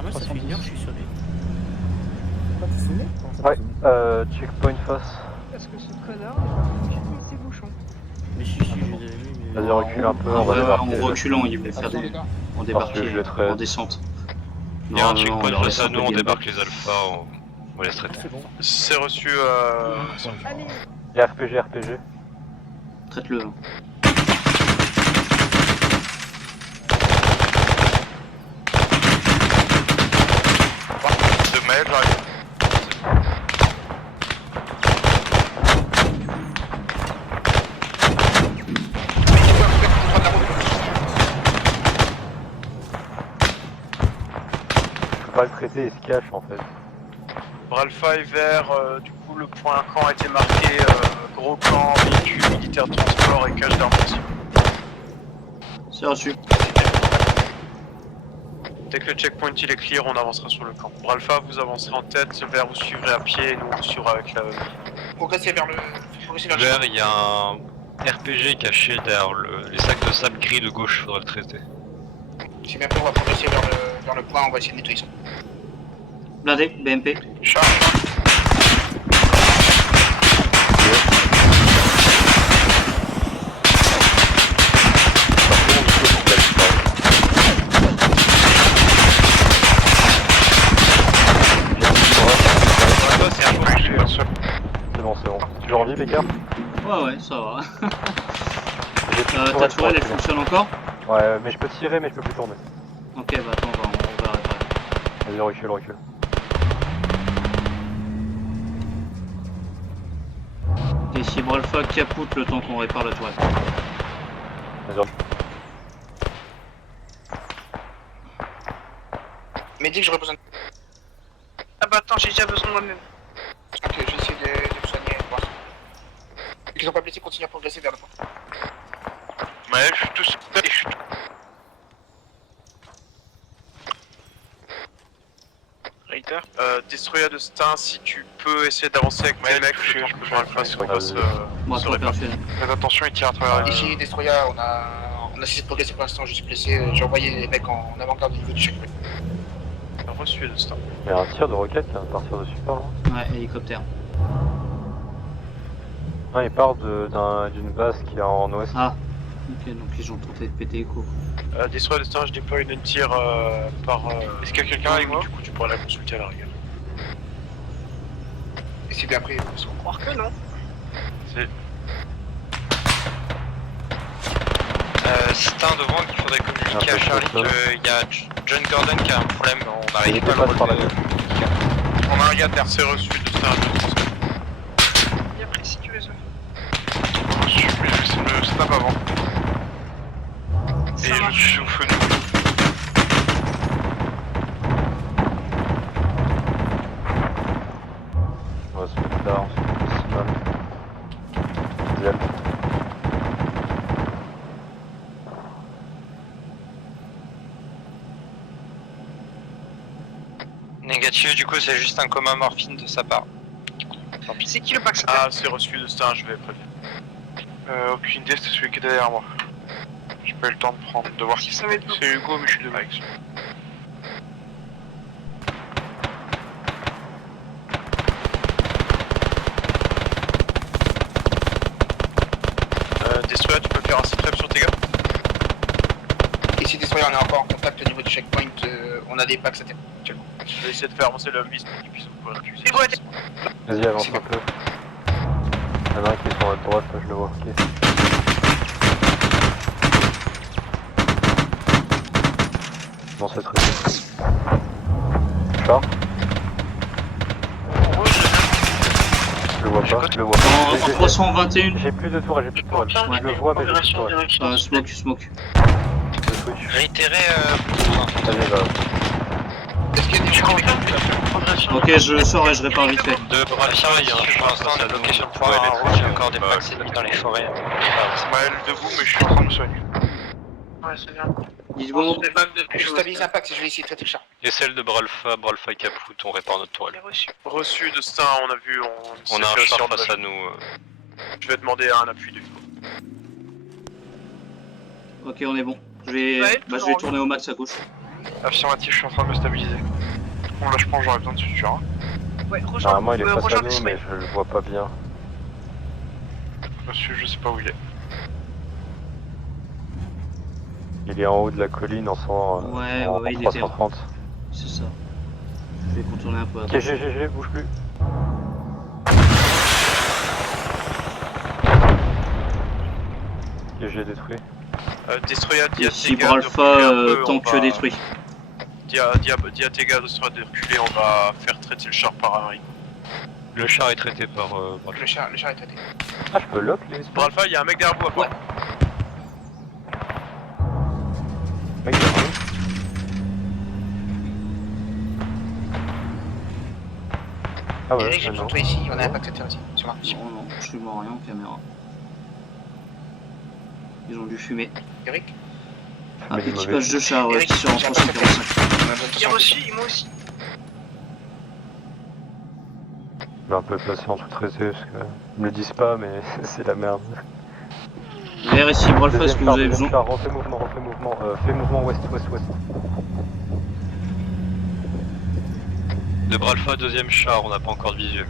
Ah moi ça fait 1 heure que je suis sonné. Ah, t'es sonné? Comment ça Ouais, t'es sonné checkpoint face. Parce que ce connard n'est pas venu checker ses bouchons. Mais si, je les avais mis, mais... Vas-y, recule un peu, En on va vrai, débarquer. en reculant, ils vont faire Attention, des. les gars. On Parce que débarquer je laisserai- en descente. Il y a un Non, on checkpoint leur face laisse à un nous, peu on de débarque gameplay. les alphas, on laisse traiter. C'est bon. C'est reçu. Allez, Et RPG, RPG. Traite-le. Hein. De mail, j'arrive. Je peux pas le traiter, il se cache en fait. Bralpha est vert, du coup le point camp a été marqué gros camp, véhicule militaire de transport et cache d'armes. C'est reçu. Dès que le checkpoint il est clear, on avancera sur le camp. Bralpha, vous avancerez en tête, vert vous suivrez à pied et nous on suivra avec la... Progresser vers le... Progresser vers le... Vert, il y a un RPG caché derrière les sacs de sable gris de gauche, faudra le traiter. C'est bien fait, on va progresser vers le point, on va essayer de nettoyer ça. Blindé, BMP. Charge. C'est un peu C'est bon, c'est bon. Toujours en vie, Pécard? Ouais, ça va. J'ai plus de Ta tourelle, tourelle, elle je crois. fonctionne encore? Ouais, mais je peux tirer, mais je peux plus tourner. Ok, bah attends, on va réparer. Vas-y, recule, recule. Et si Bralpha capoute le temps qu'on répare la tourelle. Vas-y, Mais dis que j'aurais besoin de... Ah bah attends, j'ai déjà besoin de moi-même. Ok, je vais essayer de me soigner. Voir. Ils ont pas blessé, continuez à progresser vers le point. Ouais, je suis tout seul et je suis tout... Raider, Destroyer de Stein, si tu peux essayer d'avancer avec mes mecs, je peux Bralpha si on va se... Moi, se toi, réparer. personnel. Faites attention, il tire à travers la Ici, Destroya, on a essayé de progresser pour l'instant, je suis blessé. J'ai envoyé les mecs en avant-garde au niveau du checkpoint. Reçu de Stein. il y a un tir de roquette qui vient de partir de super loin. Ouais, hélicoptère. Non, il part d'une base qui est en ouest. Ah, ok, donc ils ont tenté de péter écho. Destroyer de Stein, je déploie une tir par... Est-ce qu'il y a quelqu'un avec moi? Du coup, tu pourrais la consulter à la rigueur. Et c'est bien après, ils vont croire que non. Stein devant qu'il faudrait communiquer à Charlie qu'il y a John Gordon qui a un problème, on Il n'arrive pas à passe le par la relever. On a un gars terre, c'est reçu de Stein, je transmets. Bien pris si tu veux. Reçu, mais je vais essayer de le snap avant. Et je suis au feu. On va se mettre là, on se met maximum. Deuxième. Négatif, du coup c'est juste un coma morphine de sa part. C'est qui le pack? Ah, c'est reçu de Stein, je vais prévenir. Aucune idée, c'est celui qui est derrière moi. J'ai pas eu le temps de voir qui c'est. C'est Hugo, mais je suis de Mike. Destroyer, tu peux faire un sit-rep sur tes gars? Ici, Destroyer, on est encore en contact au niveau du checkpoint. On a des packs à terre actuellement. Je vais essayer de faire avancer le bis pour qu'ils puissent ouvrir la cuisine. Vas-y, avance un peu. Il y en a un qui est sur notre droite, là, je le vois. Ok. Dans cette région. Char. Je le vois pas, je le vois En pas. 321. J'ai plus de tourelle, j'ai plus de tourelle. Je le vois, mais j'ai plus de tourelle. Smoke. Je switch. Réitérez, Vas-y, va. Est-ce qu'il y a des gens avec Ok, je sors et je répare vite fait. de Bralpha, il y a pour l'instant on est bloqué sur le point, il y a encore des packs ennemis dans les forêts. Ismaël debout, mais je suis en train de me soigner. Ouais, c'est bien. 10 secondes. Je stabilise un pack si je vais essayer de traiter le char. Et celle de Bralpha et Capout, on répare notre tourelle. Reçu de Stein, on a vu, On a un char face à nous. Je vais demander un appui de Hugo. Ok, on est bon. Je vais tourner au max à gauche. Affirmatif, je suis en train de me stabiliser. Bon là je pense j'aurais besoin de suture. Hein. Ouais, rejoins, Normalement il est face à rejoins nous, Destroy. mais je le vois pas bien. Monsieur, je sais pas où il est. Il est en haut de la colline en 100, Ouais, en ouais, il était là. 330. C'est ça. Je vais contourner un peu à Ok, droite. GG, bouge plus. Ok, j'ai détruit. Destroy à Ici, Diatega Bras de Alpha, reculer un peu, tank on va- détruit. Diatega Destroy de reculer, on va faire traiter le char par un rig. Le char est traité par... Le char est traité. Ah, je peux lock les... Bras Alpha, il y a un mec derrière vous à part. Mec, il y a un. Ah ouais, Eric, j'ai ah besoin non. de toi ici, on a un impact ici, sur ma position. Non, non, je suis mort rien en caméra. Ils ont dû fumer. Eric Un Mais du mauvais équipage de char Eric, qui sort en j'ai un 345. On a besoin de Il a toi. reçu, moi aussi. Je vais un peu passer en toute réserve parce que... Ils me le disent pas, mais c'est la merde. Vers ici, Bras Alpha, est-ce que vous avez deuxième besoin? char, refais mouvement, fais mouvement ouest. De Bras Alpha, deuxième char, on n'a pas encore de visuel.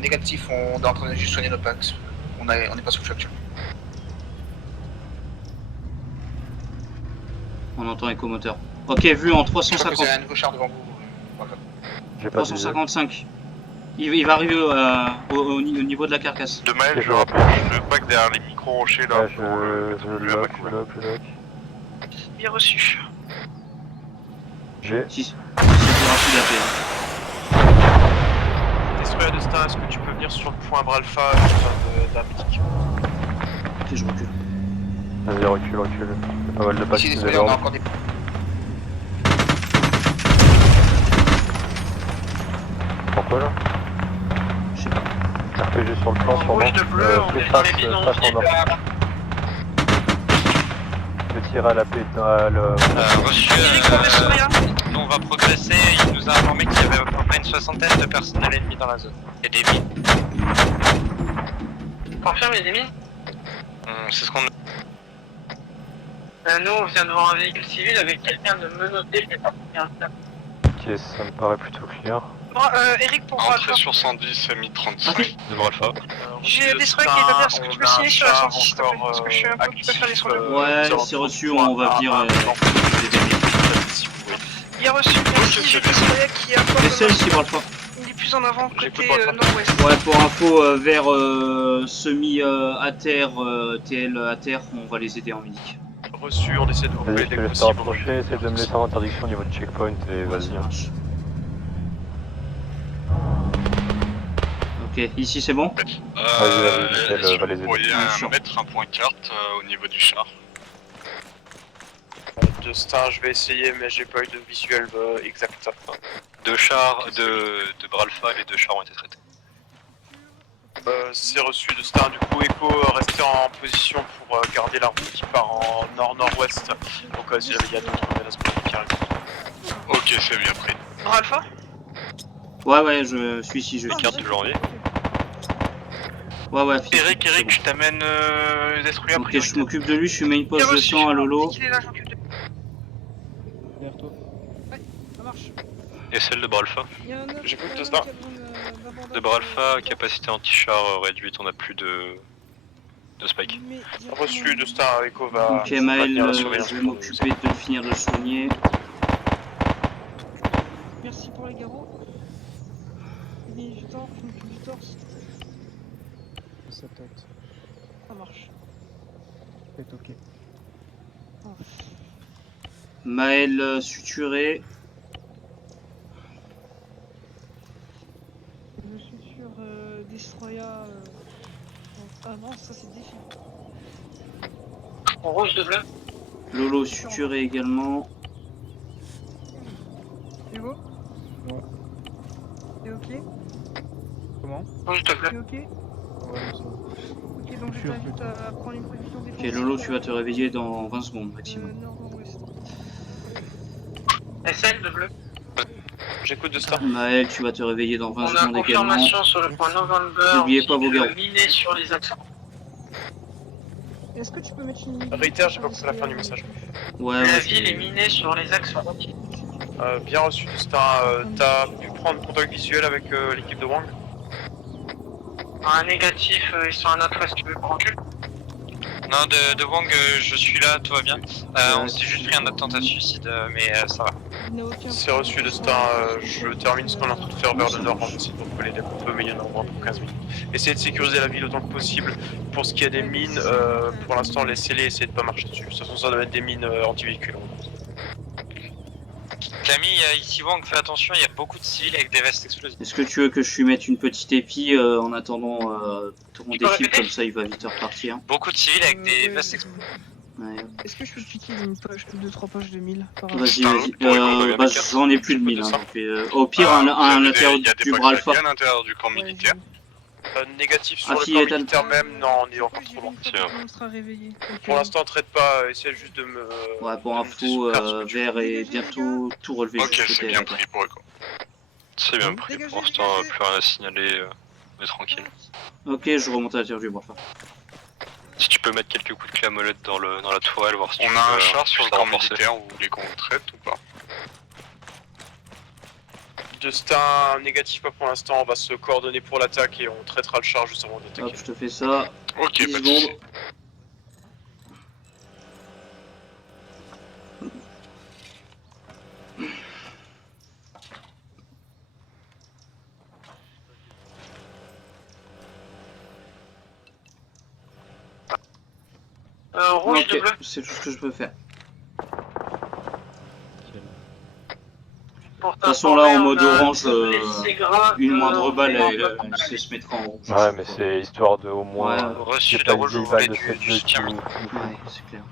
Négatif, on est en train de juste soigner nos packs. On est pas sous choc. On entend écomoteur. Ok, vu en Je crois que 350. c'est un nouveau char devant vous. Voilà. J'ai pas de visuel. 355. Il va arriver au niveau de la carcasse. De Maël, Ok, je je rapproche le pack derrière les micro-rochers là. Ouais, pour le je lock. Bien reçu. J'ai... Si c'est rapide à paix. Destroyer de Star, est-ce que tu peux venir sur le point Bras Alpha, j'ai besoin d'un médic. Ok, je recule. Vas-y, recule. Il y a pas mal de Ici, packs qui désolé, on a débordent. encore des. Pourquoi là? Je sais pas. RPG sur le plan, sûrement. rouge de bleu, on est dans les bidons, face en or. Je tire à la paix, Reçu, nous on va progresser, il nous a informé qu'il y avait à peu près une soixantaine de personnels ennemis dans la zone. Et des mines. Confirme les ennemis. C'est ce qu'on... Nous, on vient de voir un véhicule civil avec quelqu'un de menotté qui est parti. Ok, ça me paraît plutôt clair. Bon, Eric pour Bras Alpha. sur 110, Mi-35. De Bras Alpha. J'ai Destroy qui est à terre, est-ce que tu peux signer sur la 110 s'il te plaît? Parce que je suis un peu occupé à faire les soins de Ouais, c'est reçu, on va venir Il a reçu, merci, j'ai Destroy qui est à Port de SL ici, Bras Alpha. Il est plus en avant, côté J'écoute Bras Alpha. nord-ouest. Ouais, pour info, vers semi à terre, TL à terre, on va les aider en médic. Reçu, on essaie de vous Vas-y, dès je te que laisse te possible. rapprocher, essaie de me laisser en interdiction au niveau de checkpoint et Ouais, vas-y. ça marche. Ok, ici c'est bon? Vas-y, Michel, va les aider. Sûr. mettre un point carte au niveau du char. De Star, je vais essayer, mais j'ai pas eu de visuel exact. Deux chars, de Bras Alpha, les deux chars ont été traités. C'est reçu de Star, du coup Echo, restez en position pour garder la route qui part en nord-nord-ouest au cas où il y a d'autres menaces qui arrivent. Ok, c'est bien pris. Bras Alpha. Ouais, je suis ici, je vais. Carte de janvier. Ouais, Eric, c'est bon. je t'amène Destroyer Ok, je m'occupe de lui, je suis main Il a post de reçu, 100 à Lolo. il est là, je m'occupe de lui. Derrière toi. Ça marche. Et celle de Bras Alpha. J'écoute de Star. De Bras Alpha, capacité anti-char réduite, on a plus de spike. Reçu de Star, Echo va... Ok, va Maël, tenir la je surveillance. vais m'occuper de finir de le soigner. Merci pour les garrots. Du torse, je m'occupe du torse. Ça tente. Ça marche. C'est ok. Oh. Maël suturé. Je suis sur Destroya. Ah non, ça c'est défi. En rouge de bleu. Lolo suturé également. Hugo? Ouais. T'es ok? Comment? Rouge de bleu. T'es ok? Ouais, ça va. Ok, donc je t'invite à prendre une position Ok, défensive. Lolo, tu vas te réveiller dans 20 secondes maximum. Nord-ouest. SL de bleu. J'écoute de Star. Maël, tu vas te réveiller dans 20 On a secondes également. confirmation sur le point November. N'oubliez pas vos garrots. Miné sur les axes. Est-ce que tu peux mettre une... Réitère, j'ai pas compris la fin du message. Ouais, La ouais, ville est minée sur les axes. Bien reçu, Destin. T'as pu prendre contact visuel avec l'équipe de Wang? Un négatif, ils sont à notre est, tu veux qu'on recule? Non, de Wang, je suis là, tout va bien. On s'est juste pris un attentat de suicide, mais ça va. Il n'y a aucun... C'est reçu, Destin. Je termine ce qu'on est en train de faire vers le nord. On essaie de recoller des peu, mais il y en a encore pour 15 minutes. Essayez de sécuriser la ville autant que possible. Pour ce qui est des mines, pour l'instant, laissez-les, essayez de pas marcher dessus. De toute façon, ça doit être des mines anti-véhicules. Camille, ici Wang, fais attention, il y a beaucoup de civils avec des vestes explosives. Est-ce que tu veux que je lui mette une petite épi en attendant ton peux défile, répéter comme ça il va vite repartir. Beaucoup de civils avec des ouais. vestes explosives. Ouais. Est-ce que je peux piquer une poche, 2-3 poches de 1000 par Vas-y, Putain, vas-y. pour économiser Bah, quatre. j'en ai plus de 1000. Hein, donc, au pire, un à l'intérieur du bras alpha. à l'intérieur du camp militaire. Négatif sur Ah, le si, camp Ethan. militaire même, non, on est encore trop loin. On sera réveillé. Pour l'instant, traite pas, essaie juste de me... Ouais, pour de me info, soustraire ce que tu Vert est bientôt tout relevé. Ok, juste c'est côté bien alpha. pris pour eux, quoi. C'est bien pris, pris, pour l'instant, plus rien à signaler, on est tranquille. Ok, je remonte à l'intérieur du bras alpha. Si tu peux mettre quelques coups de clé à molette dans la tourelle, voir si tu On peux, a un char sur le la camp renforcer. militaire, vous voulez qu'on traite ou pas? Destin négatif pas pour l'instant, on va se coordonner pour l'attaque et on traitera le char juste avant Hop, d'attaquer. je te fais ça. Ok, 10 pas de secondes. soucis. Rouge, de Ok, bleu. c'est tout ce que je peux faire. De Pour toute façon, là, en mode orange, une une moindre balle, elle sait se mettre en rouge. Ouais, mais c'est histoire de au moins. Ouais. Reçu c'est la pas rouge, une vous balle voulez de du 7-2 soutien. qui- Ouais, c'est clair.